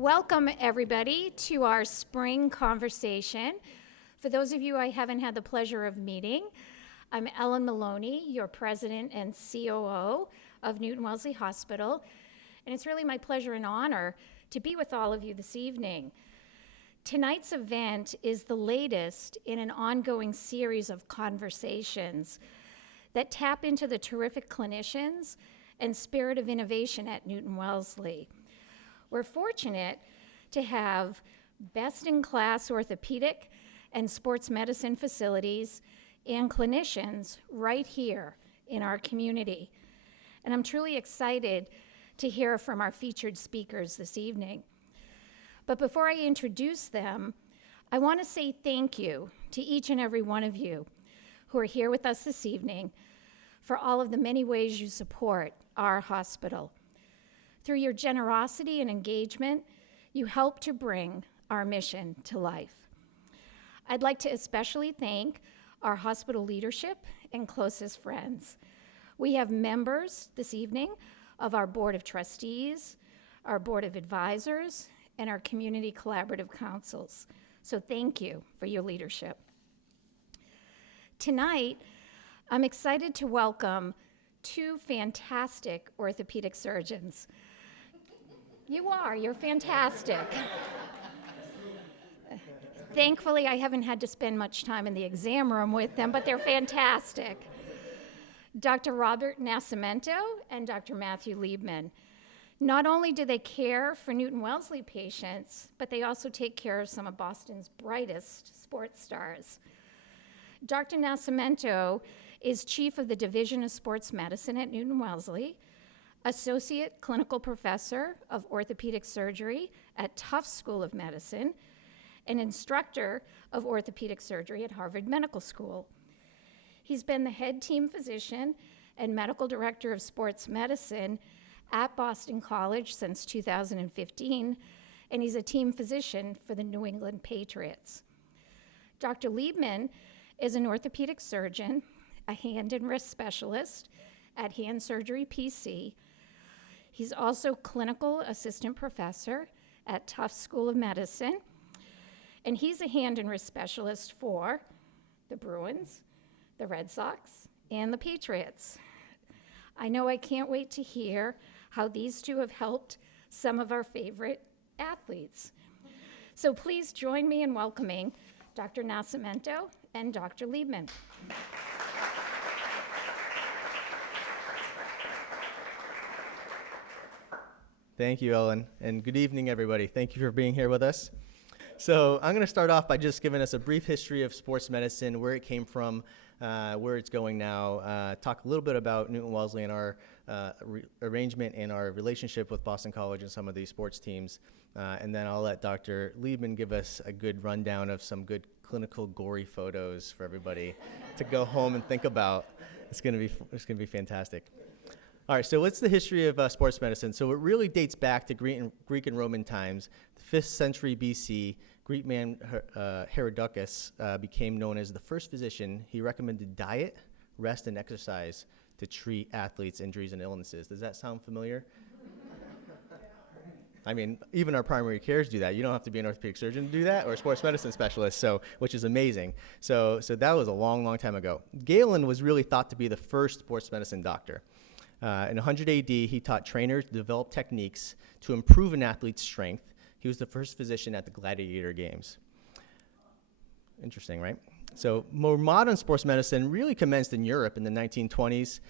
Welcome, everybody, to our spring conversation. For those of you I haven't had the pleasure of meeting, I'm Ellen Maloney, your president and COO of Newton-Wellesley Hospital, and it's really my pleasure and honor to be with all of you this evening. Tonight's event is the latest in an ongoing series of conversations that tap into the terrific clinicians and spirit of innovation at Newton-Wellesley. We're fortunate to have best-in-class orthopedic and sports medicine facilities and clinicians right here in our community. And I'm truly excited to hear from our featured speakers this evening. But before I introduce them, I want to say thank you to each and every one of you who are here with us this evening for all of the many ways you support our hospital. Through your generosity and engagement, you help to bring our mission to life. I'd like to especially thank our hospital leadership and closest friends. We have members this evening of our Board of Trustees, our Board of Advisors, and our Community Collaborative Councils. So thank you for your leadership. Tonight, I'm excited to welcome two fantastic orthopedic surgeons. You're fantastic. Thankfully, I haven't had to spend much time in the exam room with them, but they're fantastic. Dr. Robert Nascimento and Dr. Matthew Liebman. Not only do they care for Newton-Wellesley patients, but they also take care of some of Boston's brightest sports stars. Dr. Nascimento is chief of the Division of Sports Medicine at Newton-Wellesley, associate clinical professor of orthopedic surgery at Tufts School of Medicine, and instructor of orthopedic surgery at Harvard Medical School. He's been the head team physician and medical director of sports medicine at Boston College since 2015, and he's a team physician for the New England Patriots. Dr. Liebman is an orthopedic surgeon, a hand and wrist specialist at Hand Surgery PC. He's also clinical assistant professor at Tufts School of Medicine, and he's a hand and wrist specialist for the Bruins, the Red Sox, and the Patriots. I know I can't wait to hear how these two have helped some of our favorite athletes. So please join me in welcoming Dr. Nascimento and Dr. Liebman. Thank you, Ellen, and good evening, everybody. Thank you for being here with us. So I'm going to start off by just giving us a brief history of sports medicine, where it came from, where it's going now, talk a little bit about Newton-Wellesley and our arrangement and our relationship with Boston College and some of these sports teams, and then I'll let Dr. Liebman give us a good rundown of some good clinical gory photos for everybody to go home and think about. It's going to be fantastic. All right, so what's the history of sports medicine? So it really dates back to Greek and Roman times. The 5th century BC, Greek man Herodotus became known as the first physician. He recommended diet, rest, and exercise to treat athletes' injuries and illnesses. Does that sound familiar? I mean, even our primary cares do that. You don't have to be an orthopedic surgeon to do that, or a sports medicine specialist, which is amazing. So that was a long, long time ago. Galen was really thought to be the first sports medicine doctor. In 100 AD, he taught trainers to develop techniques to improve an athlete's strength. He was the first physician at the Gladiator Games. Interesting, right? So more modern sports medicine really commenced in Europe in the 1920s,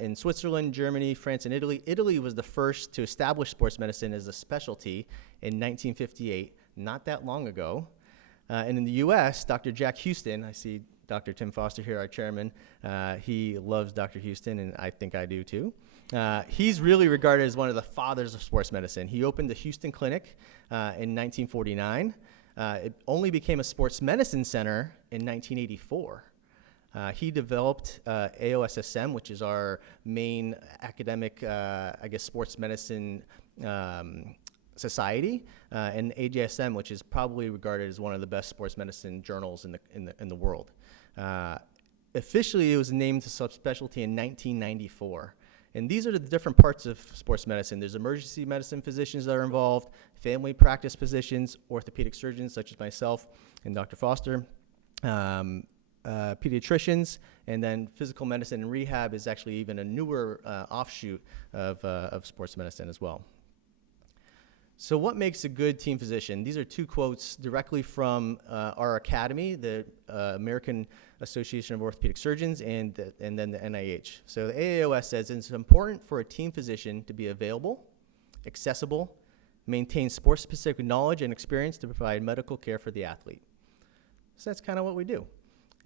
in Switzerland, Germany, France, and Italy. Italy was the first to establish sports medicine as a specialty in 1958, not that long ago. And in the US, Dr. Jack Houston, I see Dr. Tim Foster here, our chairman, he loves Dr. Houston, and I think I do too. He's really regarded as one of the fathers of sports medicine. He opened the Houston Clinic in 1949. It only became a sports medicine center in 1984. He developed AOSSM, which is our main academic, sports medicine society, and AJSM, which is probably regarded as one of the best sports medicine journals in the world. Officially, it was named a subspecialty in 1994. And these are the different parts of sports medicine. There's emergency medicine physicians that are involved, family practice physicians, orthopedic surgeons such as myself and Dr. Foster, pediatricians, and then physical medicine and rehab is actually even a newer offshoot of sports medicine as well. So what makes a good team physician? These are two quotes directly from our academy, the American Association of Orthopedic Surgeons, and then the NIH. So the AAOS says it's important for a team physician to be available, accessible, maintain sport-specific knowledge and experience to provide medical care for the athlete. So that's kind of what we do.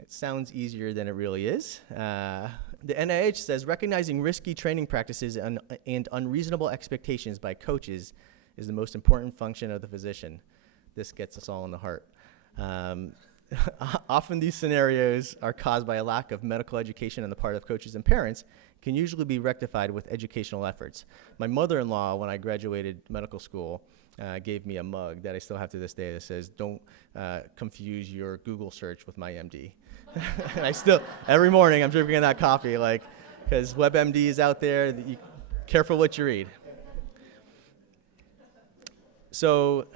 It sounds easier than it really is. The NIH says recognizing risky training practices and unreasonable expectations by coaches is the most important function of the physician. This gets us all in the heart. Often these scenarios are caused by a lack of medical education on the part of coaches and parents, can usually be rectified with educational efforts. My mother-in-law, when I graduated medical school, gave me a mug that I still have to this day that says, "Don't confuse your Google search with my MD." And I still, every morning I'm drinking that coffee, like, because WebMD is out there, careful what you read. So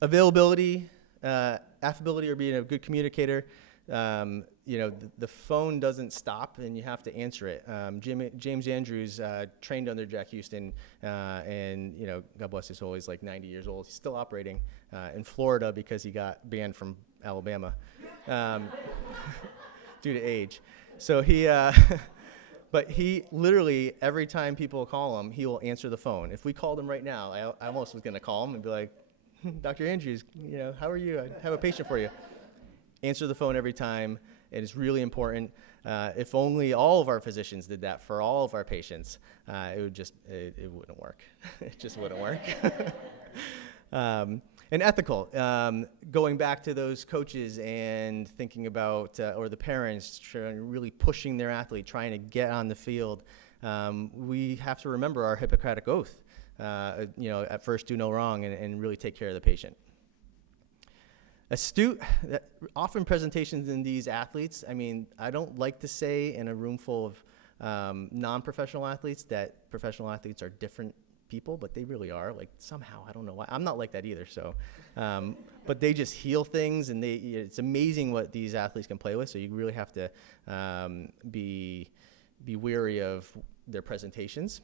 availability, affability, or being a good communicator, the phone doesn't stop and you have to answer it. James Andrews trained under Jack Houston, and God bless his soul, he's like 90 years old. He's still operating in Florida because he got banned from Alabama due to age. So but he literally, every time people call him, he will answer the phone. If we called him right now, I almost was going to call him and be like, "Dr. Andrews, how are you? I have a patient for you." Answer the phone every time. It is really important. If only all of our physicians did that for all of our patients, it wouldn't work. It just wouldn't work. And ethical, going back to those coaches and thinking about, or the parents really pushing their athlete, trying to get on the field. We have to remember our Hippocratic oath. At first do no wrong and really take care of the patient. Astute, often presentations in these athletes, I don't like to say in a room full of non-professional athletes that professional athletes are different people, but they really are. Like somehow, I don't know why. I'm not like that either. So, but they just heal things, and it's amazing what these athletes can play with. So you really have to be wary of their presentations.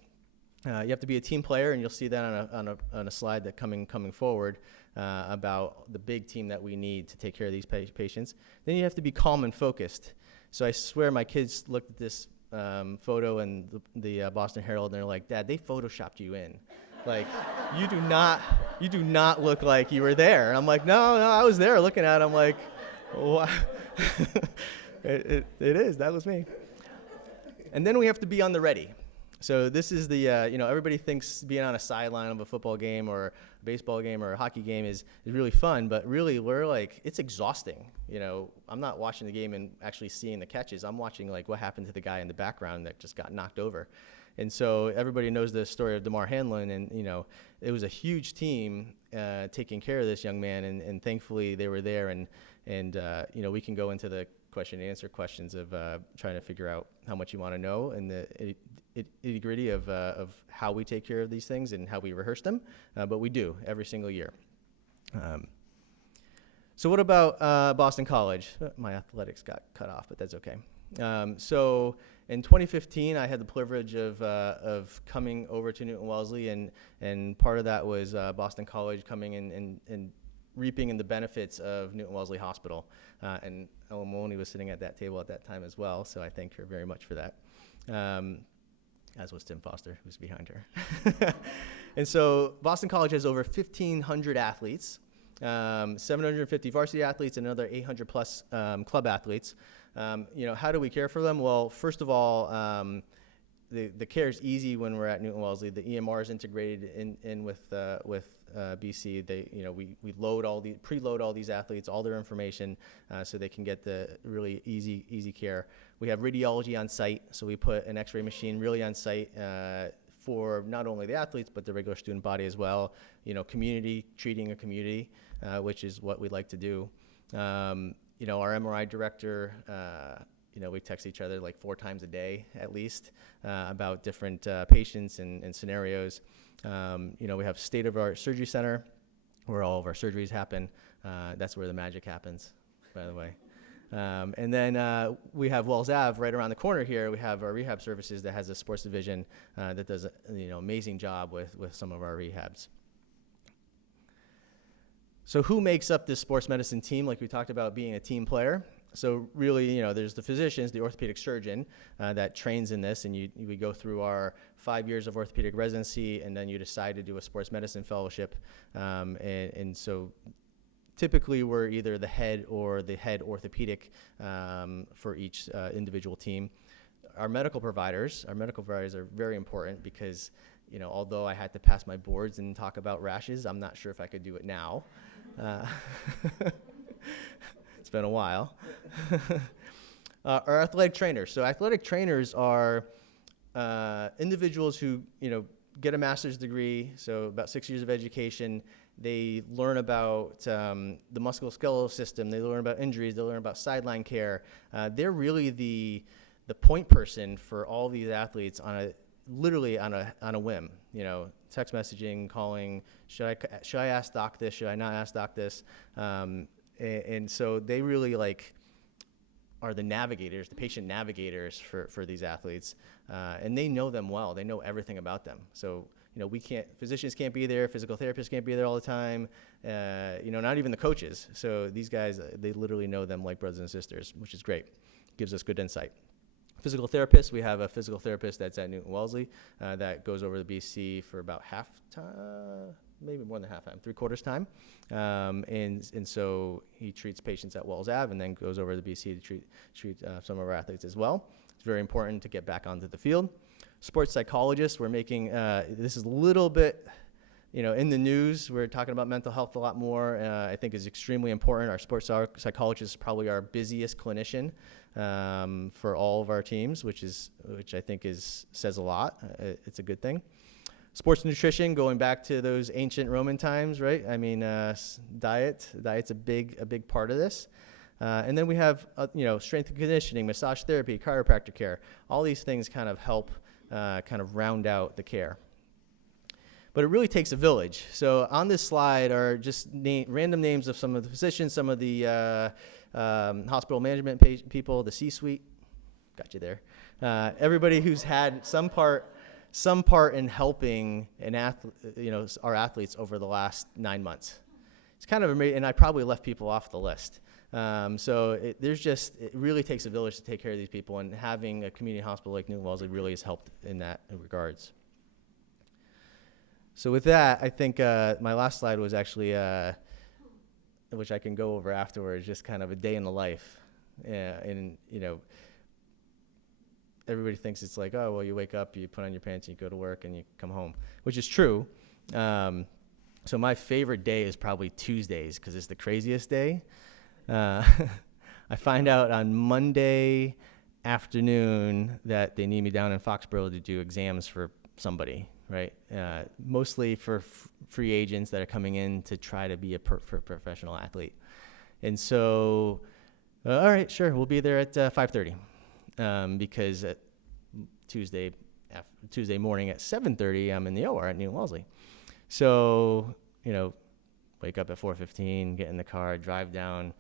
You have to be a team player, and you'll see that on a slide that coming forward about the big team that we need to take care of these patients. Then you have to be calm and focused. So I swear my kids looked at this photo in the Boston Herald, and they're like, "Dad, they photoshopped you in. Like, you do not look like you were there." And I'm like, no, I was there looking at it. I'm like, what? It is. That was me. And then we have to be on the ready. So this is the, everybody thinks being on a sideline of a football game or a baseball game or a hockey game is really fun, but really it's exhausting. I'm not watching the game and actually seeing the catches. I'm watching what happened to the guy in the background that just got knocked over. And so everybody knows the story of DeMar Hamlin, and it was a huge team taking care of this young man, and thankfully they were there, and we can go into the question and answer questions of trying to figure out how much you want to know and the nitty-gritty of how we take care of these things and how we rehearse them, but we do every single year. So what about Boston College? My athletics got cut off, but that's okay. So in 2015, I had the privilege of coming over to Newton-Wellesley, and part of that was Boston College coming in and reaping in the benefits of Newton-Wellesley Hospital. And Ellen Maloney was sitting at that table at that time as well, so I thank her very much for that. As was Tim Foster, who's behind her. And so Boston College has over 1,500 athletes, 750 varsity athletes, and another 800 plus club athletes. How do we care for them? Well, first of all, the care is easy when we're at Newton-Wellesley. The EMR is integrated in with BC. We preload all these athletes, all their information, so they can get the really easy care. We have radiology on site, so we put an X-ray machine really on site for not only the athletes but the regular student body as well. Treating a community, which is what we like to do. Our MRI director, we text each other like 4 times a day at least about different patients and scenarios. We have state-of-the-art surgery center where all of our surgeries happen. That's where the magic happens, by the way. And then we have Wells Ave right around the corner here. We have our rehab services that has a sports division that does an amazing job with some of our rehabs. So who makes up this sports medicine team? Like we talked about being a team player. So really, there's the physicians, the orthopedic surgeon that trains in this, and we go through our 5 years of orthopedic residency, and then you decide to do a sports medicine fellowship. And so typically we're either the head or the head orthopedic for each individual team. Our medical providers are very important because, although I had to pass my boards and talk about rashes, I'm not sure if I could do it now. It's been a while. Our athletic trainers. So athletic trainers are individuals who, get a master's degree, so about 6 years of education. They learn about the musculoskeletal system. They learn about injuries. They learn about sideline care. They're really the point person for all these athletes literally on a whim. Text messaging, calling. Should I ask doc this? Should I not ask doc this? And so they really are the navigators, the patient navigators for these athletes, and they know them well. They know everything about them. So physicians can't be there, physical therapists can't be there all the time, not even the coaches. So these guys, they literally know them like brothers and sisters, which is great. Gives us good insight. Physical therapists, we have a physical therapist that's at Newton-Wellesley that goes over the BC for about half time, maybe more than half time, 3/4 time. And so he treats patients at Wells Ave and then goes over to the BC to treat some of our athletes as well. It's very important to get back onto the field. Sports psychologists, we're making, this is a little bit, in the news. We're talking about mental health a lot more. I think is extremely important. Our sports psychologist is probably our busiest clinician for all of our teams, which I think says a lot. It's a good thing. Sports nutrition, going back to those ancient Roman times, right? I mean, diet's a big part of this. And then we have, strength and conditioning, massage therapy, chiropractic care. All these things kind of help kind of round out the care. But it really takes a village. So on this slide are just random names of some of the physicians, some of the hospital management people, the C-suite. Got you there. Everybody who's had some part in helping our athletes over the last 9 months. It's kind of amazing, and I probably left people off the list. So it really takes a village to take care of these people, and having a community hospital like Newton-Wellesley really has helped in that regards. So with that, I think my last slide was actually, which I can go over afterwards, just kind of a day in the life. Everybody thinks it's like, oh, well, you wake up, you put on your pants, you go to work, and you come home, which is true. So my favorite day is probably Tuesdays because it's the craziest day. I find out on Monday afternoon that they need me down in Foxborough to do exams for somebody, right? Mostly for free agents that are coming in to try to be a professional athlete. And so, all right, sure, we'll be there at 5:30. Because at Tuesday morning at 7:30, I'm in the OR at Newton-Wellesley. So, wake up at 4:15, get in the car, drive down,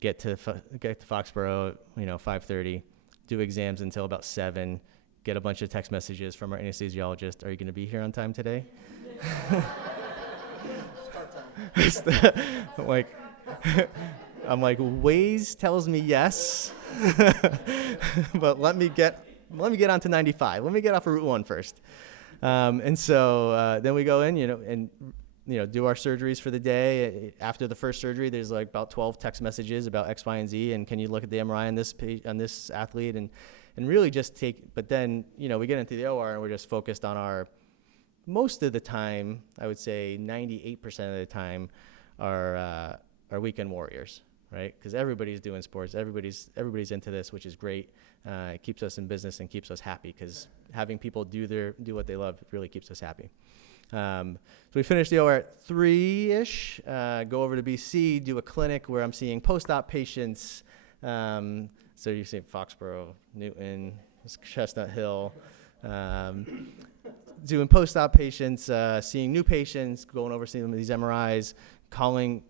get to Foxborough, 5:30, do exams until about 7, get a bunch of text messages from our anesthesiologist. Are you going to be here on time today? Start time. I'm like, Waze tells me yes, but let me get onto 95. Let me get off of Route 1 first. And so then we go in, and do our surgeries for the day. After the first surgery, there's like about 12 text messages about X, Y, and Z, and can you look at the MRI on this athlete, and really just take. But then we get into the OR and we're just focused on most of the time, I would say 98% of the time, our weekend warriors. Right, because everybody's doing sports, everybody's into this, which is great. It keeps us in business and keeps us happy because having people do what they love really keeps us happy. So we finish the OR at 3-ish. Go over to BC, do a clinic where I'm seeing post-op patients, So you see Foxborough, Newton, Chestnut Hill, doing post-op patients, seeing new patients, going over seeing these MRIs, calling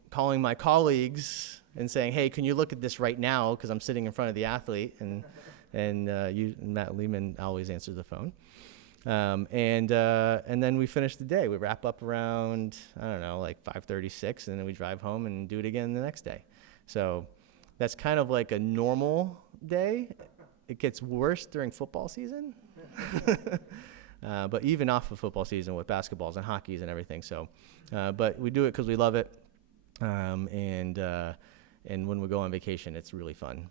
my colleagues and saying, hey, can you look at this right now? Because I'm sitting in front of the athlete, and Matt Lehman always answers the phone. And then we finish the day. We wrap up around, I don't know, like 5:36, and then we drive home and do it again the next day. So that's kind of like a normal day. It gets worse during football season, but even off of football season with basketballs and hockeys and everything. So, but we do it because we love it, and when we go on vacation, it's really fun.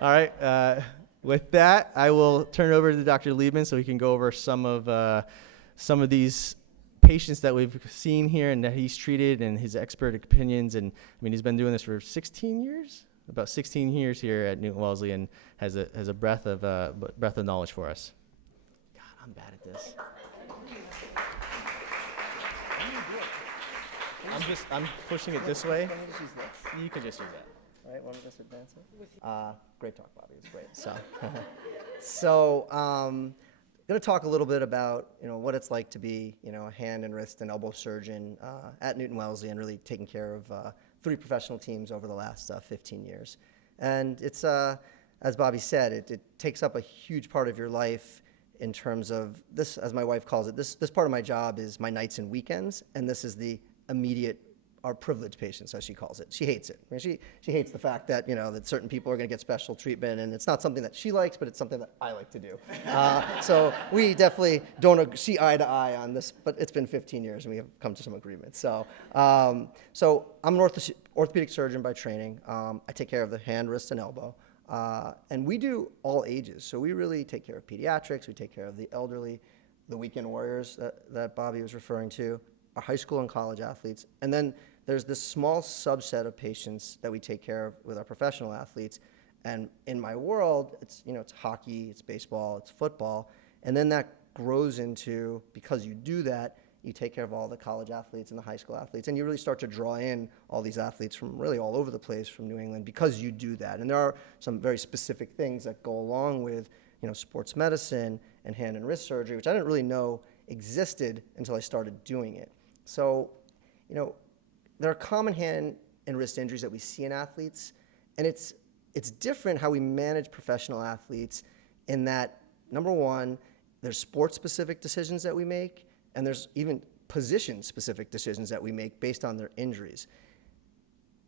All right. With that, I will turn it over to Dr. Liebman so he can go over some of these patients that we've seen here and that he's treated and his expert opinions. And I mean, he's been doing this for 16 years, about 16 years here at Newton-Wellesley, and has a breadth of knowledge for us. God, I'm bad at this. I'm pushing it this way. You can just use that. All right, want to just advance it? Great talk, Bobby. It's great. So I'm going to talk a little bit about what it's like to be a hand and wrist and elbow surgeon at Newton-Wellesley, and really taking care of 3 professional teams over the last 15 years. And it's as Bobby said, it takes up a huge part of your life in terms of this, as my wife calls it. This part of my job is my nights and weekends, and this is the immediate. Our privileged patients, as she calls it. She hates it. I mean, she hates the fact that that certain people are going to get special treatment, and it's not something that she likes, but it's something that I like to do. So we definitely don't see eye to eye on this, but it's been 15 years, and we have come to some agreement. So I'm an orthopedic surgeon by training. I take care of the hand, wrist, and elbow, and we do all ages. So we really take care of pediatrics. We take care of the elderly, the weekend warriors that Bobby was referring to, our high school and college athletes, and then there's this small subset of patients that we take care of with our professional athletes. And in my world, it's hockey, it's baseball, it's football. And then that grows into, because you do that, you take care of all the college athletes and the high school athletes. And you really start to draw in all these athletes from really all over the place from New England because you do that. And there are some very specific things that go along with sports medicine and hand and wrist surgery, which I didn't really know existed until I started doing it. So, there are common hand and wrist injuries that we see in athletes, and it's different how we manage professional athletes in that, number one, there's sport-specific decisions that we make, and there's even position-specific decisions that we make based on their injuries.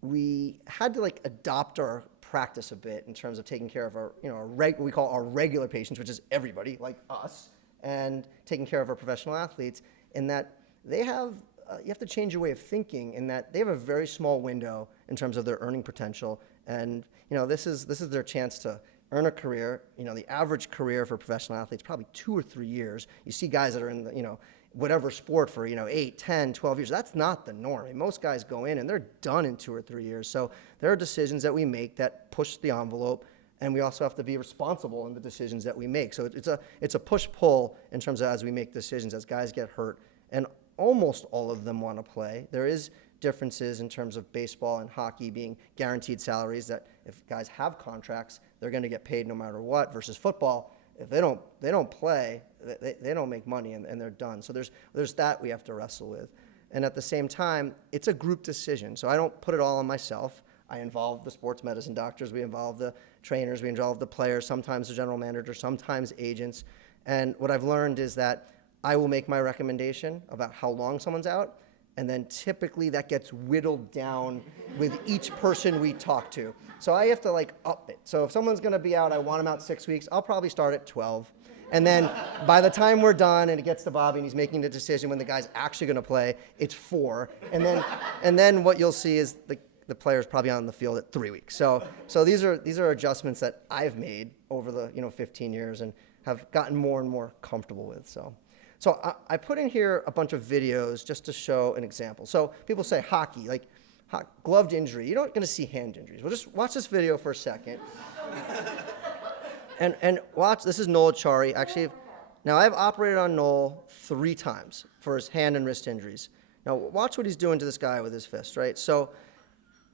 We had to adopt our practice a bit in terms of taking care of our, what we call our regular patients, which is everybody like us, and taking care of our professional athletes, in that they have you have to change your way of thinking in that they have a very small window in terms of their earning potential. And, this is their chance to earn a career. The average career for professional athletes, probably 2 or 3 years. You see guys that are in the, whatever sport for, 8, 10, 12 years. That's not the norm. I mean, most guys go in and they're done in 2 or 3 years. So there are decisions that we make that push the envelope, and we also have to be responsible in the decisions that we make. So it's a push-pull in terms of as we make decisions, as guys get hurt. And almost all of them want to play. There is differences in terms of baseball and hockey being guaranteed salaries that if guys have contracts, they're going to get paid no matter what, versus football, if they don't play, they don't make money and they're done. So there's that we have to wrestle with. And at the same time, it's a group decision. So I don't put it all on myself. I involve the sports medicine doctors, we involve the trainers, we involve the players, sometimes the general manager, sometimes agents. And what I've learned is that I will make my recommendation about how long someone's out, and then typically that gets whittled down with each person we talk to. So I have to up it. So if someone's gonna be out, I want them out 6 weeks, I'll probably start at 12. And then by the time we're done and it gets to Bobby and he's making the decision when the guy's actually gonna play, it's 4. And then what you'll see is the player's probably on the field at 3 weeks. So these are adjustments that I've made over the 15 years and have gotten more and more comfortable with. So I put in here a bunch of videos just to show an example. So people say hockey, gloved injury. You're not going to see hand injuries. Well, just watch this video for a second. and watch, this is Noel Chari. Actually, now I've operated on Noel 3 times for his hand and wrist injuries. Now watch what he's doing to this guy with his fist, right? So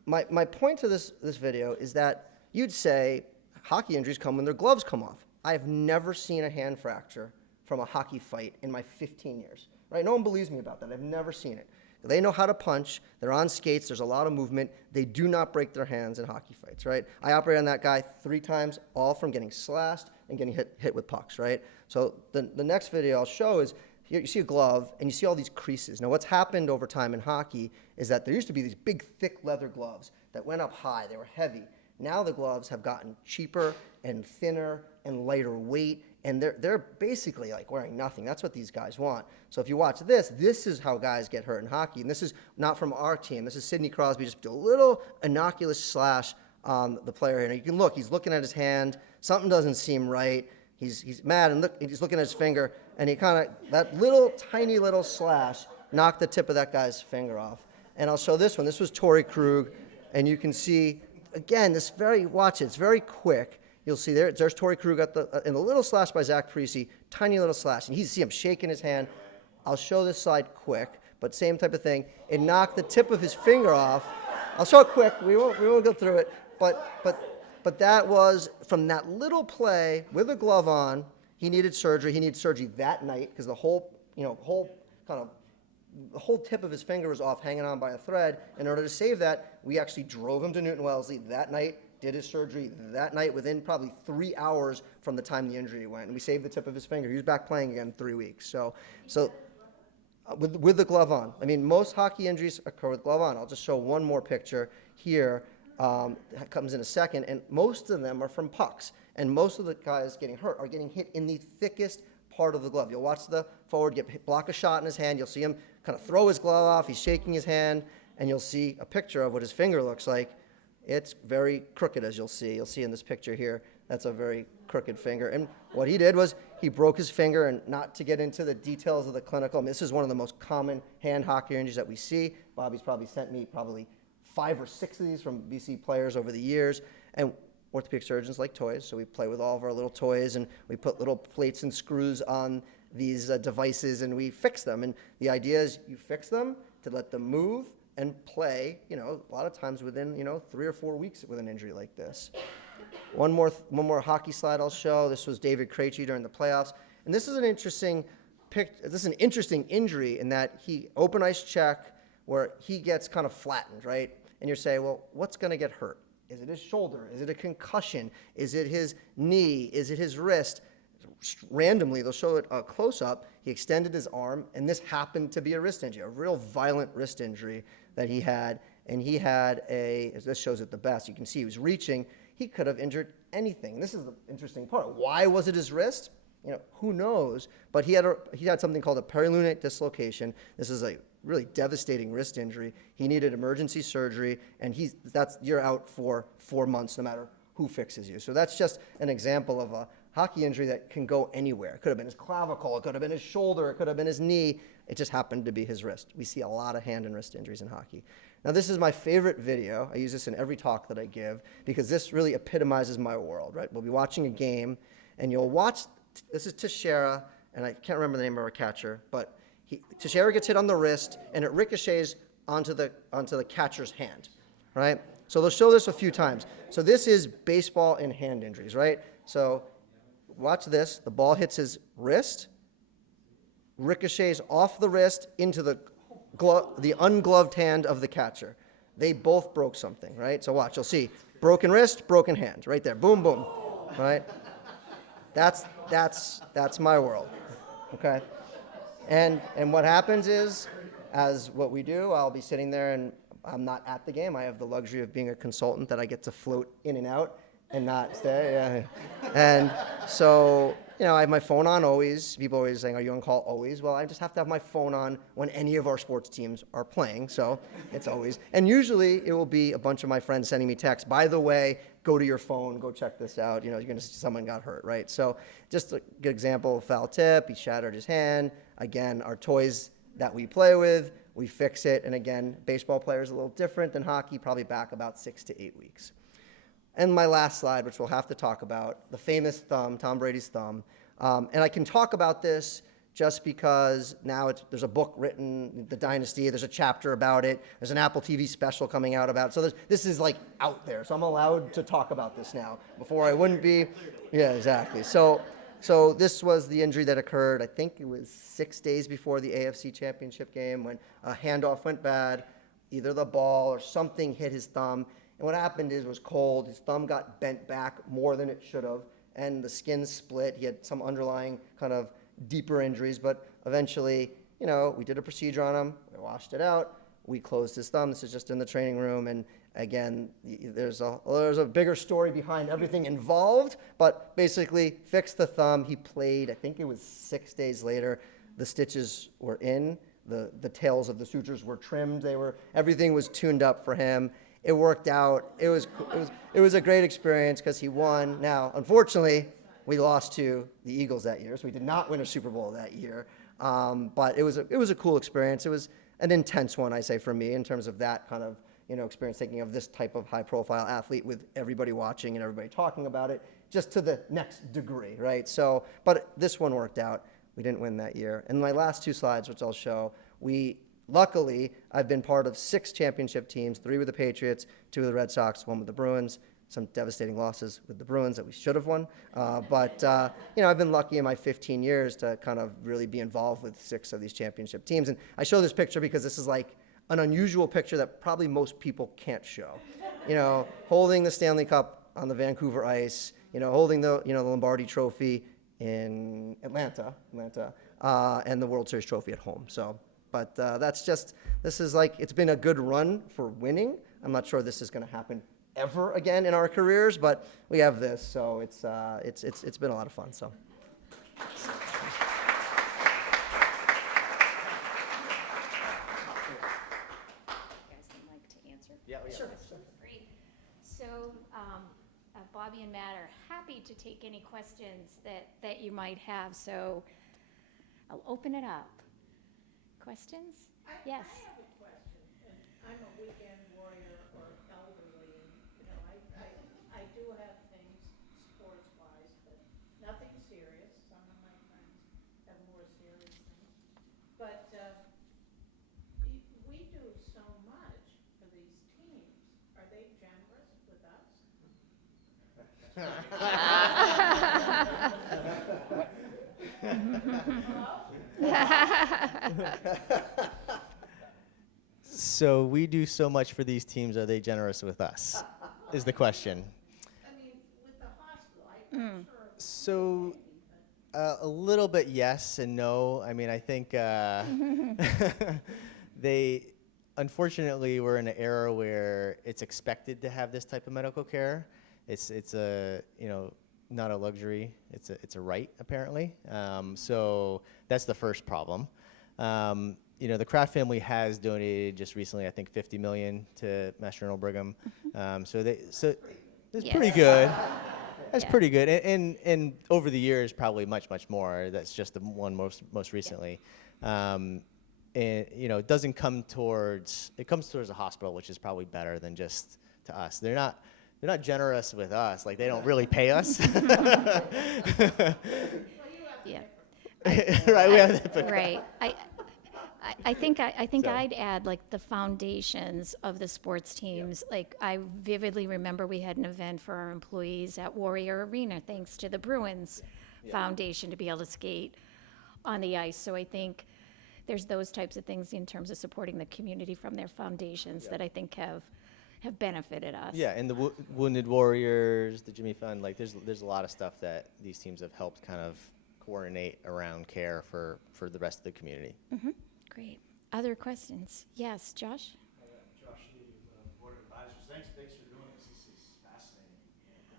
my point to this video is that you'd say hockey injuries come when their gloves come off. I've never seen a hand fracture from a hockey fight in my 15 years, right? No one believes me about that. I've never seen it. They know how to punch. They're on skates. There's a lot of movement. They do not break their hands in hockey fights, right? I operated on that guy 3 times, all from getting slashed and getting hit with pucks, right? So the next video I'll show is, here you see a glove, and you see all these creases. Now, what's happened over time in hockey is that there used to be these big, thick leather gloves that went up high. They were heavy. Now the gloves have gotten cheaper and thinner and lighter weight, and they're basically like wearing nothing. That's what these guys want. So if you watch this is how guys get hurt in hockey. And this is not from our team. This is Sidney Crosby, just a little innocuous slash on the player here. And you can look, he's looking at his hand. Something doesn't seem right. He's mad, and he's looking at his finger, and he kind of, that little tiny little slash knocked the tip of that guy's finger off. And I'll show this one. This was Torrey Krug, and you can see, again, watch it, it's very quick. You'll see there's Torrey Krug in the little slash by Zach Parise, tiny little slash, and you see him shaking his hand. I'll show this side quick, but same type of thing. It knocked the tip of his finger off. I'll show it quick. We won't go through it, but that was from that little play with a glove on. He needed surgery. He needed surgery that night because the whole tip of his finger was off, hanging on by a thread. In order to save that, we actually drove him to Newton-Wellesley that night, did his surgery that night within probably 3 hours from the time the injury went. And we saved the tip of his finger. He was back playing again in 3 weeks. So with the glove on. I mean, most hockey injuries occur with glove on. I'll just show one more picture here. That comes in a second. And most of them are from pucks. And most of the guys getting hurt are getting hit in the thickest part of the glove. You'll watch the forward block a shot in his hand. You'll see him kind of throw his glove off. He's shaking his hand. And you'll see a picture of what his finger looks like. It's very crooked, as you'll see. You'll see in this picture here, that's a very crooked finger. And what he did was he broke his finger, and not to get into the details of the clinical, I mean, this is one of the most common hand hockey injuries that we see. Bobby's probably sent me 5 or 6 of these from BC players over the years. And orthopedic surgeons like toys, so we play with all of our little toys, and we put little plates and screws on these devices, and we fix them. And the idea is you fix them to let them move and play, a lot of times within, 3 or 4 weeks with an injury like this. One more hockey slide I'll show. This was David Krejci during the playoffs. And this is an interesting injury in that he open ice check where he gets kind of flattened, right? And you're saying, well, what's going to get hurt? Is it his shoulder? Is it a concussion? Is it his knee? Is it his wrist? Randomly, they'll show it close up. He extended his arm, and this happened to be a wrist injury, a real violent wrist injury that he had. And he had this shows it the best. You can see he was reaching. He could have injured anything. This is the interesting part. Why was it his wrist? Who knows? But he had something called a perilunate dislocation. This is a really devastating wrist injury. He needed emergency surgery, and you're out for 4 months no matter who fixes you. So that's just an example of a hockey injury that can go anywhere. It could have been his clavicle, it could have been his shoulder, it could have been his knee. It just happened to be his wrist. We see a lot of hand and wrist injuries in hockey. Now, this is my favorite video. I use this in every talk that I give because this really epitomizes my world, right? We'll be watching a game, and you'll watch, this is Teixeira, and I can't remember the name of our catcher, but Teixeira gets hit on the wrist, and it ricochets onto the catcher's hand, right? So they'll show this a few times. So this is baseball and hand injuries, right? So watch this. The ball hits his wrist, ricochets off the wrist into the ungloved hand of the catcher. They both broke something, right? So watch, you'll see broken wrist, broken hand, right there. Boom, boom, right? That's my world, okay? And what happens is, as what we do, I'll be sitting there, and I'm not at the game. I have the luxury of being a consultant that I get to float in and out and not stay. Yeah. And so, I have my phone on always. People are always saying, are you on call always? Well, I just have to have my phone on when any of our sports teams are playing, so it's always. And usually it will be a bunch of my friends sending me texts. By the way, go to your phone, go check this out. You're going to see someone got hurt, right? So just a good example, foul tip, he shattered his hand. Again, our toys that we play with, we fix it. And again, baseball players are a little different than hockey, probably back about 6 to 8 weeks. And my last slide, which we'll have to talk about, the famous thumb, Tom Brady's thumb. And I can talk about this just because now there's a book written, The Dynasty, there's a chapter about it, there's an Apple TV special coming out about it. So this is like out there. So I'm allowed to talk about this now. Before I wouldn't be. Yeah, exactly. So this was the injury that occurred, I think it was 6 days before the AFC Championship game when a handoff went bad. Either the ball or something hit his thumb. And what happened is it was cold. His thumb got bent back more than it should have, and the skin split. He had some underlying kind of deeper injuries, but eventually, we did a procedure on him. We washed it out. We closed his thumb. This is just in the training room. And again, there's a bigger story behind everything involved, but basically fixed the thumb. He played, I think it was 6 days later. The stitches were in. The tails of the sutures were trimmed. Everything was tuned up for him. It worked out. It was a great experience because he won. Now, unfortunately, we lost to the Eagles that year, so we did not win a Super Bowl that year. But it was a cool experience. It was an intense one, I say, for me in terms of that kind of experience, thinking of this type of high-profile athlete with everybody watching and everybody talking about it, just to the next degree, right? So, but this one worked out. We didn't win that year. And my last 2 slides, which I'll show, luckily, I've been part of 6 championship teams, 3 with the Patriots, 2 with the Red Sox, 1 with the Bruins. Some devastating losses with the Bruins that we should have won. But I've been lucky in my 15 years to kind of really be involved with 6 of these championship teams. And I show this picture because this is like an unusual picture that probably most people can't show. Holding the Stanley Cup on the Vancouver ice, holding the Lombardi Trophy in Atlanta, and the World Series trophy at home. So, but this is like, it's been a good run for winning. I'm not sure this is going to happen ever again in our careers, but we have this, so it's been a lot of fun. So. You guys would like to answer? Yeah. Sure. Great. So, Bobby and Matt are happy to take any questions that you might have, so I'll open it up. Questions? Yes. I have a question, and I'm a weekend warrior or elderly, and I do have things sports-wise, but nothing serious. Some of my friends have more serious things. But we do so much for these teams. Are they generous with us? So we do so much for these teams. Are they generous with us? Is the question. I mean, with the hospital, I'm sure. So a little bit yes and no. I mean, I think unfortunately, we're in an era where it's expected to have this type of medical care. It's not a luxury. It's a right, apparently. So that's the first problem. The Kraft family has donated just recently, I think, $50 million to Mass General Brigham. So it's Yes. pretty good. That's Yeah. pretty good. And over the years, probably much more. That's just the one most recently. And it doesn't come towards. It comes towards the hospital, which is probably better than just to us. They're not generous with us. Like, they don't really pay us. Yeah. Right. We have that. Right. I think So. I'd add, like, the foundations of the sports teams. Like, I vividly remember we had an event for our employees at Warrior Arena, thanks to the Bruins Foundation, to be able to skate on the ice. So I think there's those types of things in terms of supporting the community from their foundations that I think have benefited us. Yeah, and the Wounded Warriors, the Jimmy Fund, like there's a lot of stuff that these teams have helped kind of coordinate around care for the rest of the community. Great. Other questions? Yes, Josh? Josh Lee with the Board of Advisors. Thanks for doing this. This is fascinating. And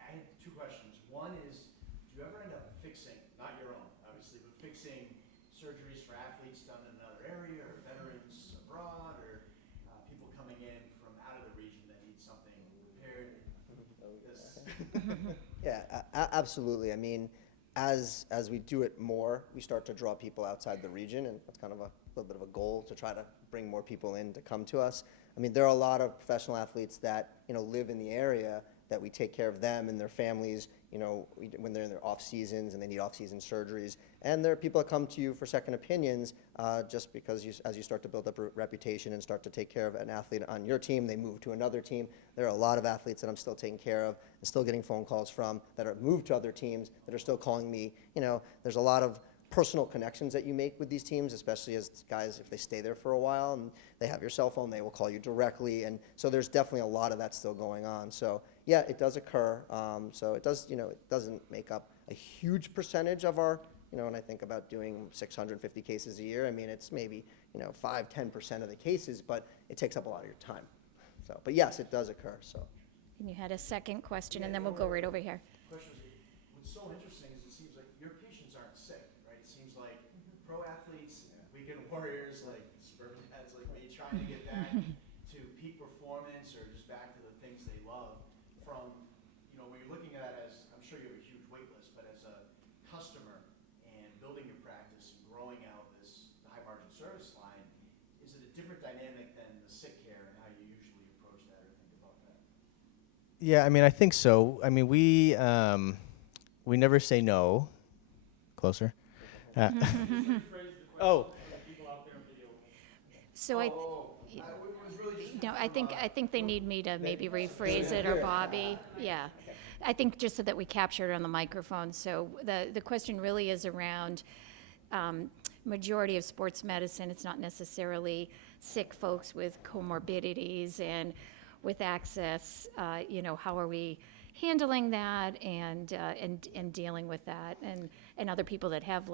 I had 2 questions. One is, do you ever end up fixing, not your own, obviously, but fixing surgeries for athletes done in another area, or veterans abroad, or people coming in from out of the region that need something repaired? Yeah, absolutely. I mean, as we do it more, we start to draw people outside the region, and that's kind of a little bit of a goal to try to bring more people in to come to us. I mean, there are a lot of professional athletes that live in the area, that we take care of them and their families, when they're in their off seasons and they need off-season surgeries. And there are people that come to you for second opinions just because as you start to build up a reputation and start to take care of an athlete on your team, they move to another team. There are a lot of athletes that I'm still taking care of and still getting phone calls from that are moved to other teams that are still calling me. There's a lot of personal connections that you make with these teams, especially as guys, if they stay there for a while and they have your cell phone, they will call you directly. And so there's definitely a lot of that still going on. So yeah, it does occur. So it does, it doesn't make up a huge percentage of our, when I think about doing 650 cases a year, I mean, it's maybe, 5-10% of the cases, but it takes up a lot of your time. So, but yes, it does occur, so. And you had a second question, and then we'll go right over here. Question is, what's so interesting is it seems like your patients aren't sick, right? It seems like pro athletes, weekend warriors, like suburban dads like me, trying to get back to peak performance or just back to the things they love from, when you're looking at it as, I'm sure you have a huge wait list, but as a customer and building your practice and growing out this high margin service line, is it a different dynamic than the sick care and how you usually approach that or think about that? Yeah, I mean, I think so. I mean, we never say no. Closer. Oh. So I think they need me to maybe rephrase it, or Bobby. Yeah. I think just so that we capture it on the microphone. So the question really is around majority of sports medicine. It's not necessarily sick folks with comorbidities and with access. How are we handling that and dealing with that, and other people that have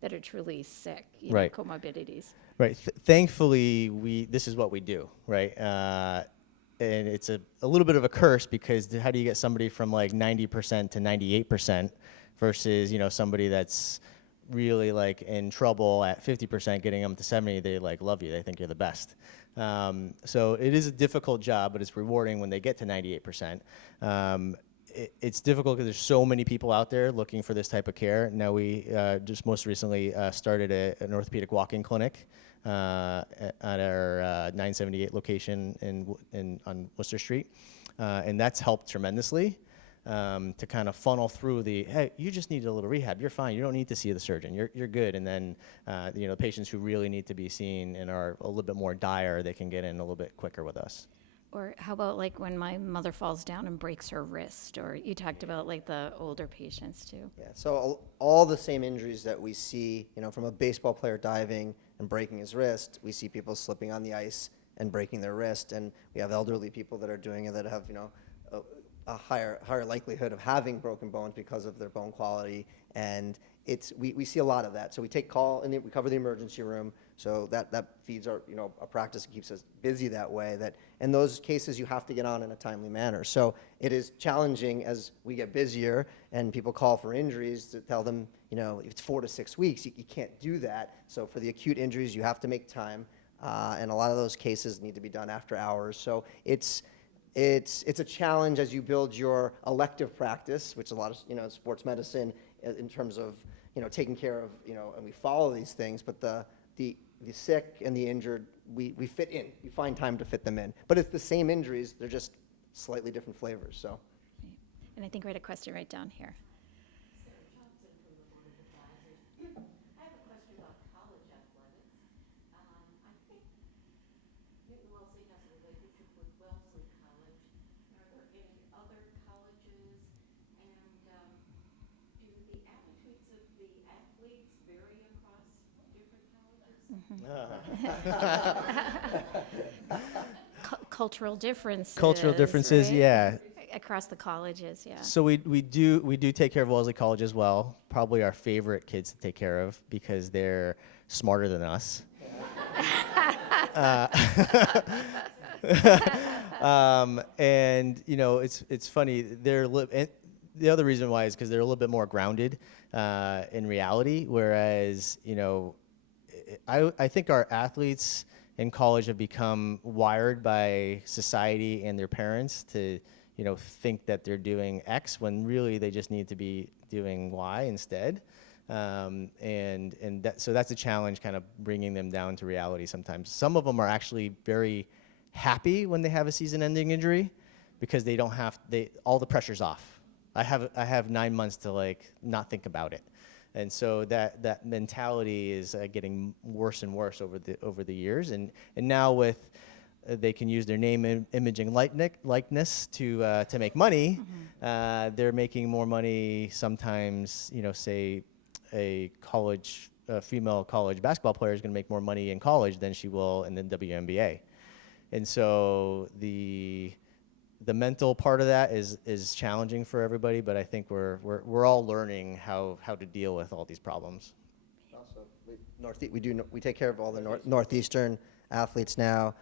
that are truly sick, Right. Comorbidities. Right. Thankfully, this is what we do, right? And it's a little bit of a curse because how do you get somebody from 90% to 98% versus, somebody that's really in trouble at 50%, getting them to 70, they love you. They think you're the best. So it is a difficult job, but it's rewarding when they get to 98%. It's difficult because there's so many people out there looking for this type of care. Now we just most recently started an orthopedic walk-in clinic at our 978 location on Worcester Street, and that's helped tremendously to kind of funnel through hey, you just need a little rehab. You're fine. You don't need to see the surgeon. You're good. And then patients who really need to be seen and are a little bit more dire, they can get in a little bit quicker with us. Or how about when my mother falls down and breaks her wrist? Or you talked about the older patients too. Yeah, so all the same injuries that we see, from a baseball player diving and breaking his wrist, we see people slipping on the ice and breaking their wrist, and we have elderly people that are doing it that have, a higher likelihood of having broken bones because of their bone quality, and we see a lot of that. So we take call and we cover the emergency room. So that feeds our a practice and keeps us busy that way. That in those cases you have to get on in a timely manner. So it is challenging as we get busier and people call for injuries to tell them if it's 4 to 6 weeks you can't do that. So for the acute injuries you have to make time, and a lot of those cases need to be done after hours. So it's a challenge as you build your elective practice, which a lot of sports medicine in terms of taking care of and we follow these things, but the sick and the injured we fit in. We find time to fit them in, but it's the same injuries. They're just slightly different flavors. So. And I think we had a question right down here. I have a question about college athletics. I think Newton-Wellesley has a relationship with Wellesley College. Are there any other colleges? And do the attitudes of the athletes vary across different colleges? Cultural differences. Cultural differences, right? yeah. Across the colleges, yeah. So we do take care of Wellesley College as well. Probably our favorite kids to take care of because they're smarter than us. And it's funny. And the other reason why is because they're a little bit more grounded in reality. Whereas I think our athletes in college have become wired by society and their parents to think that they're doing X when really they just need to be doing Y instead. So that's a challenge, kind of bringing them down to reality sometimes. Some of them are actually very happy when they have a season-ending injury because they don't have, all the pressure's off. I have 9 months to like not think about it. And so that mentality is getting worse and worse over the years. And now with, they can use their name, image, and likeness to make money. They're making more money sometimes, say a female college basketball player is going to make more money in college than she will in the WNBA. And so the mental part of that is challenging for everybody, but I think we're all learning how to deal with all these problems. Also, we take care of all the Northeastern athletes now.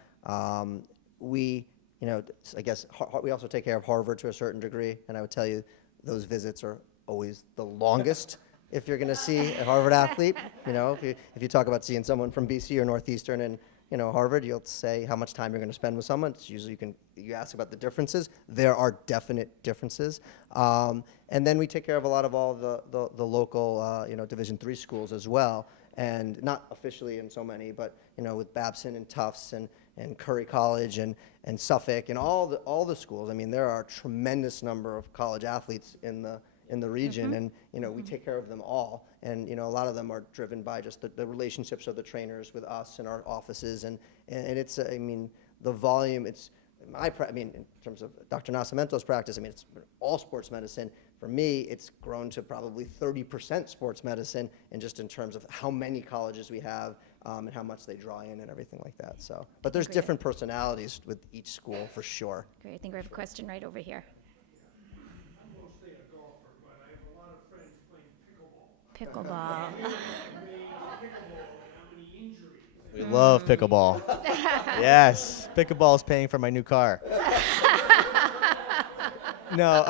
We also take care of Harvard to a certain degree, and I would tell you those visits are always the longest. If you're going to see a Harvard athlete, if you talk about seeing someone from BC or Northeastern and Harvard, you'll say how much time you're going to spend with someone. It's usually you ask about the differences. There are definite differences, and then we take care of a lot of all the local Division III schools as well, and not officially in so many, but with Babson and Tufts and Curry College and Suffolk and all the schools. I mean, there are a tremendous number of college athletes in the region, and we take care of them all, and a lot of them are driven by just the relationships of the trainers with us and our offices, and it's the volume. It's in terms of Dr. Nascimento's practice, it's all sports medicine. For me, it's grown to probably 30% sports medicine, and just in terms of how many colleges we have and how much they draw in and everything like that. So, but there's different personalities with each school for sure. Great. I think we have a question right over here. I'm mostly a golfer, but I have a lot of friends playing pickleball. Pickleball. Pickleball and how many injuries. We love pickleball. Yes, pickleball is paying for my new car. No,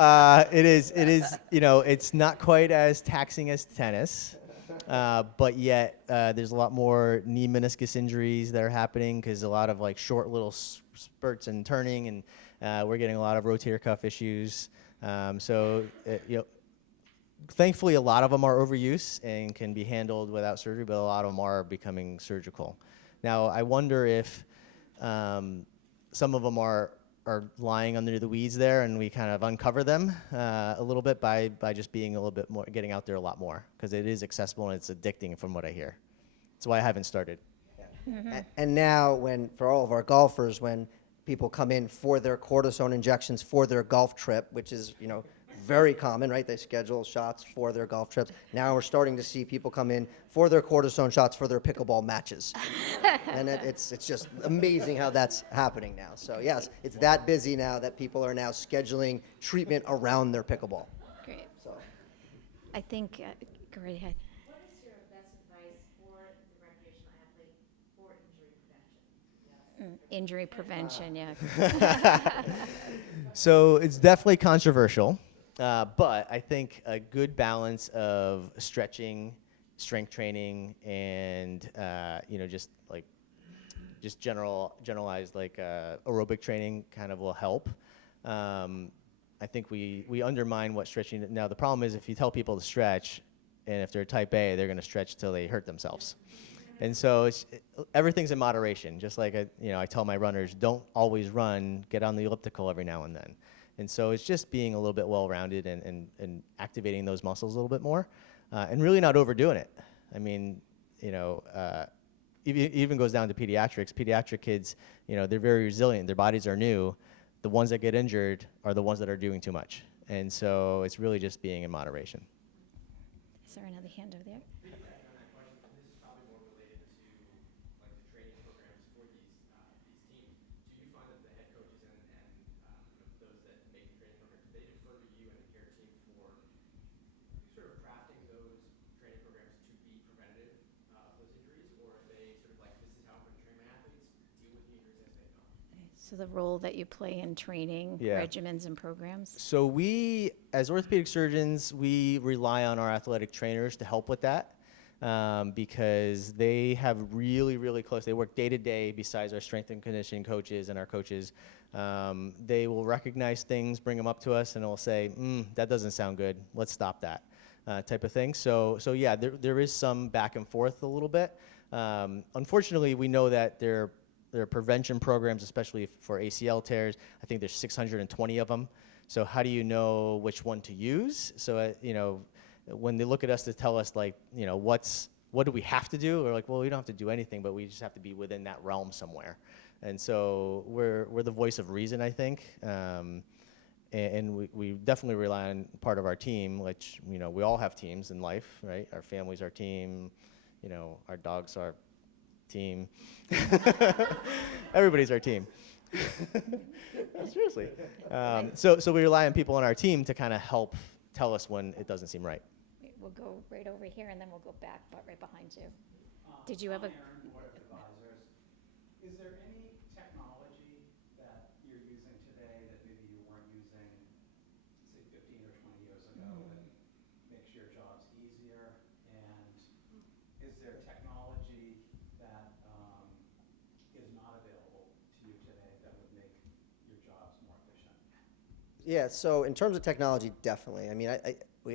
it is. It's not quite as taxing as tennis, but yet there's a lot more knee meniscus injuries that are happening because a lot of like short little spurts and turning, and we're getting a lot of rotator cuff issues. Thankfully, a lot of them are overuse and can be handled without surgery, but a lot of them are becoming surgical. Now, I wonder if some of them are lying under the weeds there, and we kind of uncover them a little bit by just being a little bit more, getting out there a lot more, because it is accessible and it's addicting from what I hear. That's why I haven't started. And now, for all of our golfers, when people come in for their cortisone injections for their golf trip, which is very common, right? They schedule shots for their golf trips. Now we're starting to see people come in for their cortisone shots for their pickleball matches. And it's just amazing how that's happening now. So yes, it's that busy now that people are now scheduling treatment around their pickleball. Great. So I think, go right ahead. What is your best advice for the recreational athlete for injury prevention? Injury prevention, yeah. So it's definitely controversial, but I think a good balance of stretching, strength training, and just generalized aerobic training kind of will help. I think we undermine what stretching. Now the problem is if you tell people to stretch, and if they're type A, they're going to stretch till they hurt themselves. And so everything's in moderation. Just like I tell my runners, don't always run. Get on the elliptical every now and then. And so it's just being a little bit well-rounded and activating those muscles a little bit more, and really not overdoing it. I mean, it even goes down to pediatrics. Pediatric kids, they're very resilient. Their bodies are new. The ones that get injured are the ones that are doing too much. And so it's really just being in moderation. Is there another hand over there? So the role that you play in training regimens and programs? So we, as orthopedic surgeons, we rely on our athletic trainers to help with that because they have really, really close, they work day to day besides our strength and conditioning coaches and our coaches. They will recognize things, bring them up to us, and they'll say, that doesn't sound good, let's stop that type of thing. So yeah, there is some back and forth a little bit. Unfortunately, we know that they're there are prevention programs, especially for ACL tears. I think there's 620 of them. So how do you know which one to use? So, when they look at us to tell us, like, what do we have to do? We're like, well, we don't have to do anything, but we just have to be within that realm somewhere. And so we're the voice of reason, I think. And we definitely rely on part of our team, which, we all have teams in life, right? Our family's our team, our dogs are team. Everybody's our team. Seriously. So we rely on people on our team to kind of help tell us when it doesn't seem right. We'll go right over here, and then we'll go back, but right behind you. Did you have a? Aaron, Board of Advisors. Is there any technology that you're using today that maybe you weren't using, say, 15 or 20 years ago that makes your jobs easier? And is there technology that is not available to you today that would make your jobs more efficient? Yeah, so in terms of technology, definitely. I mean,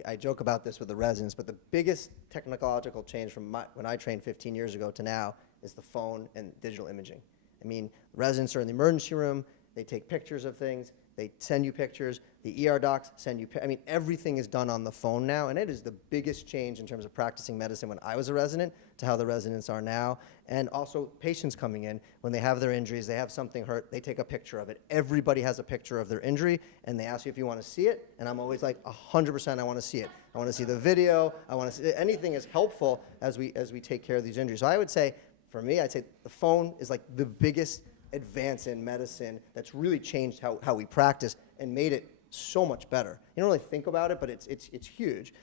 I joke about this with the residents, but the biggest technological change from when I trained 15 years ago to now is the phone and digital imaging. I mean, residents are in the emergency room, they take pictures of things, they send you pictures, the ER docs send you, I mean, everything is done on the phone now, and it is the biggest change in terms of practicing medicine when I was a resident to how the residents are now. And also patients coming in, when they have their injuries, they have something hurt, they take a picture of it. Everybody has a picture of their injury, and they ask you if you want to see it, and I'm always like, 100% I want to see it. I want to see the video, I want to see, anything is helpful as we take care of these injuries. So I would say, for me, I'd say the phone is like the biggest advance in medicine that's really changed how we practice and made it so much better. You don't really think about it, but it's huge.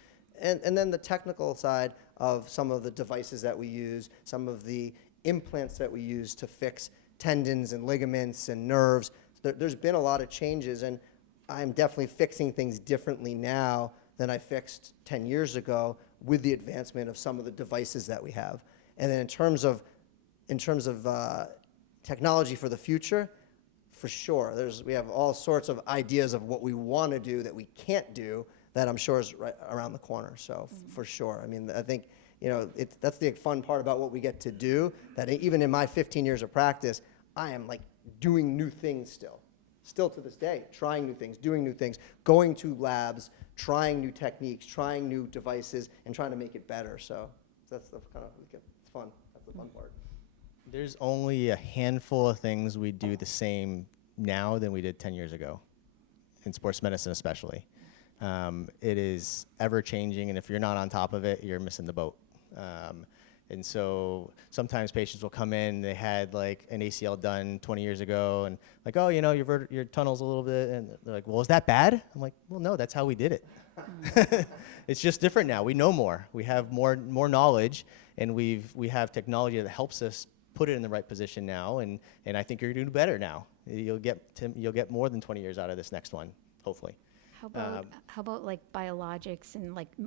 And then the technical side of some of the devices that we use, some of the implants that we use to fix tendons and ligaments and nerves, there's been a lot of changes, and I'm definitely fixing things differently now than I fixed 10 years ago with the advancement of some of the devices that we have. And then in terms of technology for the future, for sure. We have all sorts of ideas of what we want to do that we can't do that I'm sure is right around the corner. So for sure. I mean, I think, that's the fun part about what we get to do, that even in my 15 years of practice, I am like doing new things still to this day, trying new things, doing new things, going to labs, trying new techniques, trying new devices, and trying to make it better. So that's the kind of, it's fun. That's the fun part. There's only a handful of things we do the same now than we did 10 years ago, in sports medicine especially. It is ever changing, and if you're not on top of it, you're missing the boat. And so sometimes patients will come in, they had like an ACL done 20 years ago, and like, oh, your tunnel's a little bit, and they're like, well, is that bad? I'm like, well, no, that's how we did it. It's just different now. We know more. We have more knowledge, and we have technology that helps us put it in the right position now, and I think you're doing better now. You'll get more than 20 years out of this next one, hopefully. How about like biologics and like, do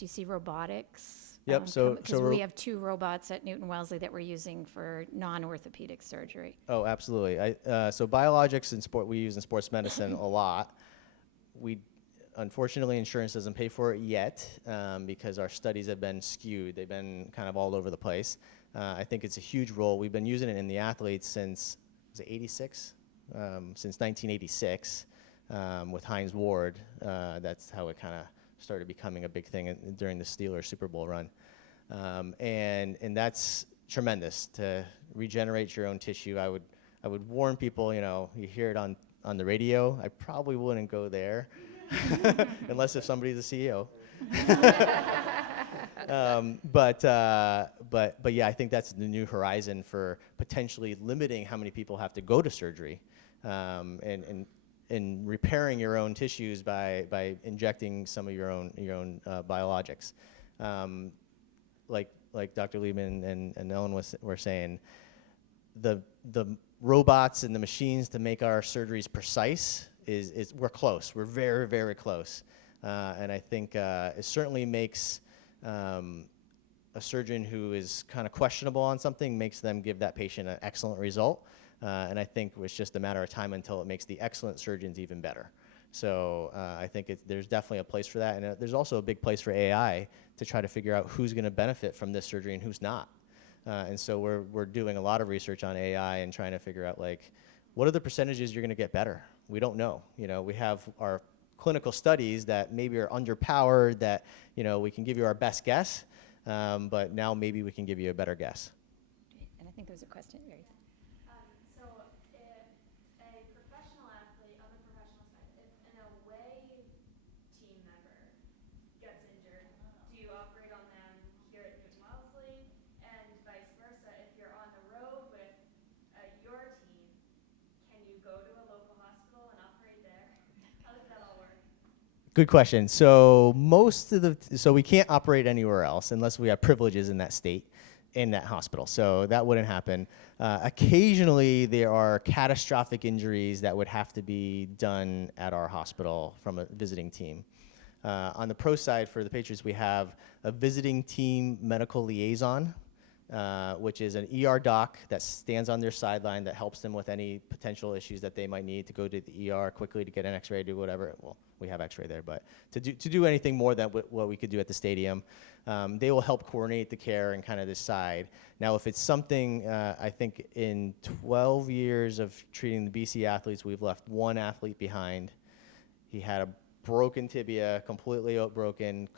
you see robotics? Yep. Because we have 2 robots at Newton-Wellesley that we're using for non-orthopedic surgery. Oh, absolutely. So biologics in sport, we use in sports medicine a lot. Unfortunately, insurance doesn't pay for it yet because our studies have been skewed. They've been kind of all over the place. I think it's a huge role. We've been using it in the athletes since, was it 86? Since 1986 with Hines Ward. That's how it kind of started becoming a big thing during the Steelers Super Bowl run. And that's tremendous to regenerate your own tissue. I would warn people, you hear it on the radio. I probably wouldn't go there unless if somebody's the CEO. But yeah, I think that's the new horizon for potentially limiting how many people have to go to surgery, and repairing your own tissues by injecting some of your own biologics. Like Dr. Liebman and Ellen were saying, the robots and the machines to make our surgeries precise is we're close. We're very, very close. And I think it certainly makes a surgeon who is kind of questionable on something, makes them give that patient an excellent result. And I think it's just a matter of time until it makes the excellent surgeons even better. So I think there's definitely a place for that. And there's also a big place for AI to try to figure out who's going to benefit from this surgery and who's not. And so we're doing a lot of research on AI and trying to figure out like, what are the percentages you're going to get better? We don't know. We have our clinical studies that maybe are underpowered, that we can give you our best guess, but now maybe we can give you a better guess. And I think there was a question. Mary. So if a professional athlete, on the professional side, if an away team member gets injured, do you operate on them here at Newton-Wellesley? And vice versa, if you're on the road with your team, can you go to a local hospital and operate there? How does that all work? Good question. So so we can't operate anywhere else unless we have privileges in that state, in that hospital. So that wouldn't happen. Occasionally, there are catastrophic injuries that would have to be done at our hospital from a visiting team. On the pro side, for the Patriots, we have a visiting team medical liaison, which is an ER doc that stands on their sideline that helps them with any potential issues that they might need to go to the ER quickly to get an x-ray, do whatever. Well, we have x-ray there, but to do anything more than what we could do at the stadium, they will help coordinate the care and kind of decide. Now, if it's something, I think in 12 years of treating the BC athletes, we've left one athlete behind. He had a broken tibia, completely broken,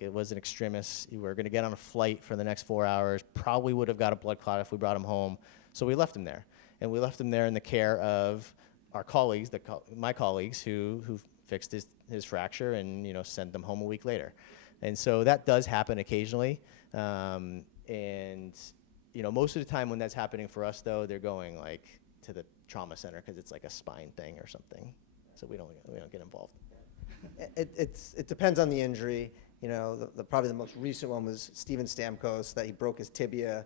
it was an extremis. We were going to get on a flight for the next 4 hours, probably would have got a blood clot if we brought him home. So we left him there. And we left him there in the care of our colleagues, my colleagues who fixed his fracture and sent them home a week later. And so that does happen occasionally. And most of the time when that's happening for us, though, they're going to the trauma center because it's like a spine thing or something. So we don't get involved. It depends on the injury. Probably the most recent one was Steven Stamkos, that he broke his tibia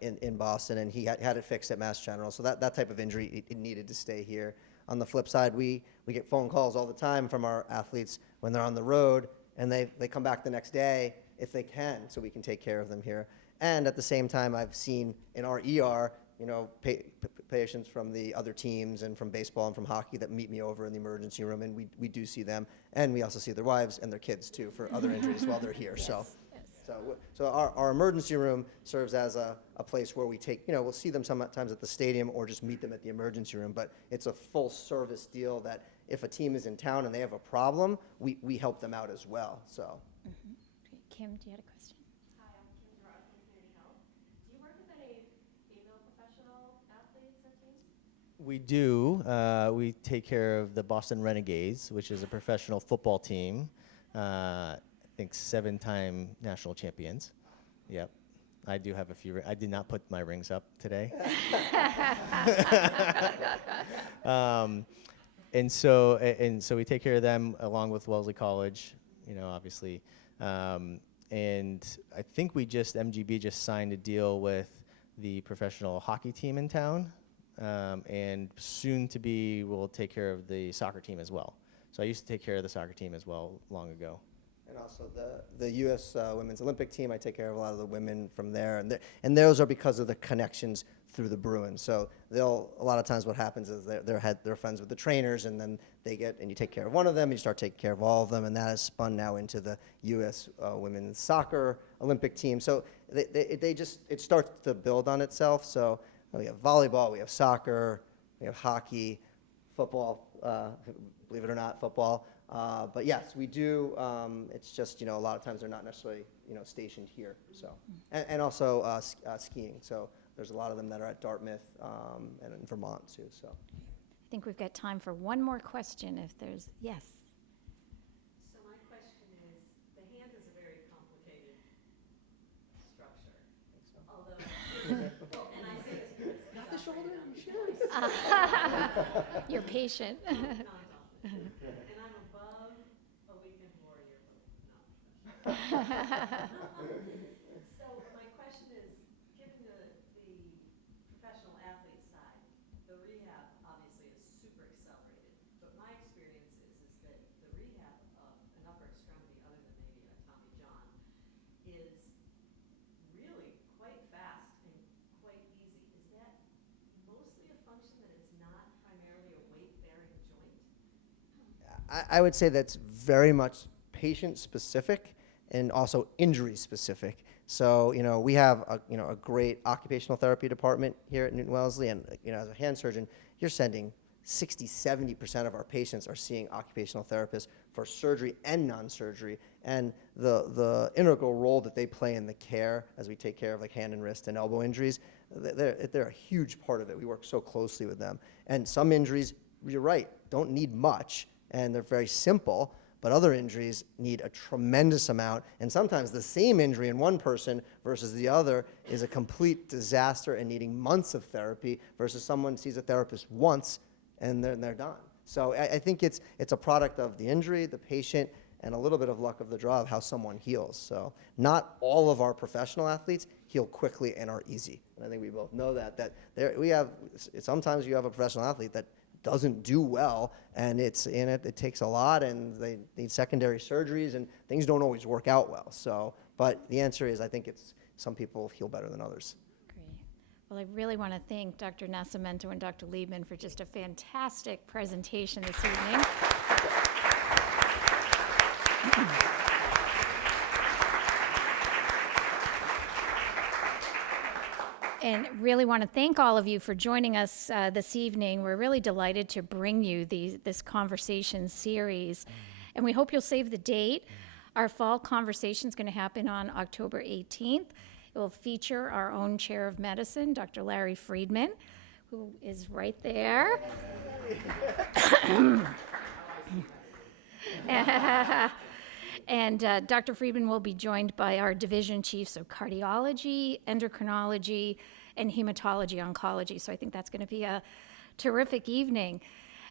in Boston, and he had it fixed at Mass General. So that type of injury, it needed to stay here. On the flip side, we get phone calls all the time from our athletes when they're on the road, and they come back the next day if they can, so we can take care of them here. And at the same time, I've seen in our ER, patients from the other teams and from baseball and from hockey that meet me over in the emergency room, and we do see them, and we also see their wives and their kids too for other injuries while they're here. Yes. So our emergency room serves as a place where we take, we'll see them sometimes at the stadium or just meet them at the emergency room, but it's a full service deal that if a team is in town and they have a problem, we help them out as well. So. Mm-hmm. Kim, do you have a question? Hi, I'm Kim Gerard from Community Health. Do you work with any female professional athletes or teams? We do. We take care of the Boston Renegades, which is a professional football team. I think 7-time national champions. Yep. I do have a few. I did not put my rings up today. And so we take care of them along with Wellesley College, obviously. And I think MGB just signed a deal with the professional hockey team in town. And soon to be, we'll take care of the soccer team as well. So I used to take care of the soccer team as well long ago. And also the U.S. Women's Olympic team, I take care of a lot of the women from there. And those are because of the connections through the Bruins. So a lot of times what happens is they're friends with the trainers, and then and you take care of one of them, and you start taking care of all of them, and that has spun now into the U.S. Women's Soccer Olympic team. So it starts to build on itself. So we have volleyball, we have soccer, we have hockey, football, believe it or not, football. But yes, we do. It's just, a lot of times they're not necessarily, stationed here. So, and also skiing. So there's a lot of them that are at Dartmouth and in Vermont too. So. I think we've got time for one more question if there's, yes. So my question is, the hand is a very complicated structure. Although, well, and I say this because Not the shoulder? You're patient. and I'm above a weekend warrior, but not So my question is, given the professional athlete side, the rehab obviously is super accelerated. But my experience is that the rehab of an upper extremity, other than maybe a Tommy John, is really quite fast and quite easy. Is that mostly a function that it's not primarily a weight-bearing joint? I would say that's very much patient specific, and also injury specific. So, we have a great occupational therapy department here at Newton-Wellesley, and, as a hand surgeon, you're sending 60-70% of our patients are seeing occupational therapists for surgery and non-surgery, and the integral role that they play in the care as we take care of like hand and wrist and elbow injuries, they're a huge part of it. We work so closely with them. And some injuries, you're right, don't need much, and they're very simple, but other injuries need a tremendous amount, and sometimes the same injury in one person versus the other is a complete disaster and needing months of therapy versus someone sees a therapist once and they're done. So I think it's a product of the injury, the patient, and a little bit of luck of the draw of how someone heals. So not all of our professional athletes heal quickly and are easy. And I think we both know that sometimes you have a professional athlete that doesn't do well, and it takes a lot, and they need secondary surgeries, and things don't always work out well. So, but the answer is, I think some people heal better than others. Great. Well, I really want to thank Dr. Nascimento and Dr. Liebman for just a fantastic presentation this evening. And really want to thank all of you for joining us this evening. We're really delighted to bring you this conversation series. And we hope you'll save the date. Our fall conversation is going to happen on October 18th. It will feature our own chair of medicine, Dr. Larry Friedman, who is right there. And Dr. Friedman will be joined by our division chiefs of cardiology, endocrinology, and hematology oncology. So I think that's going to be a terrific evening.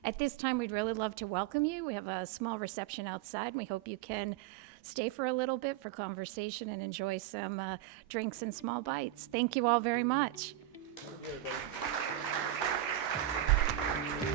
At this time, we'd really love to welcome you. We have a small reception outside, and we hope you can stay for a little bit for conversation and enjoy some drinks and small bites. Thank you all very much. Thank you, everybody.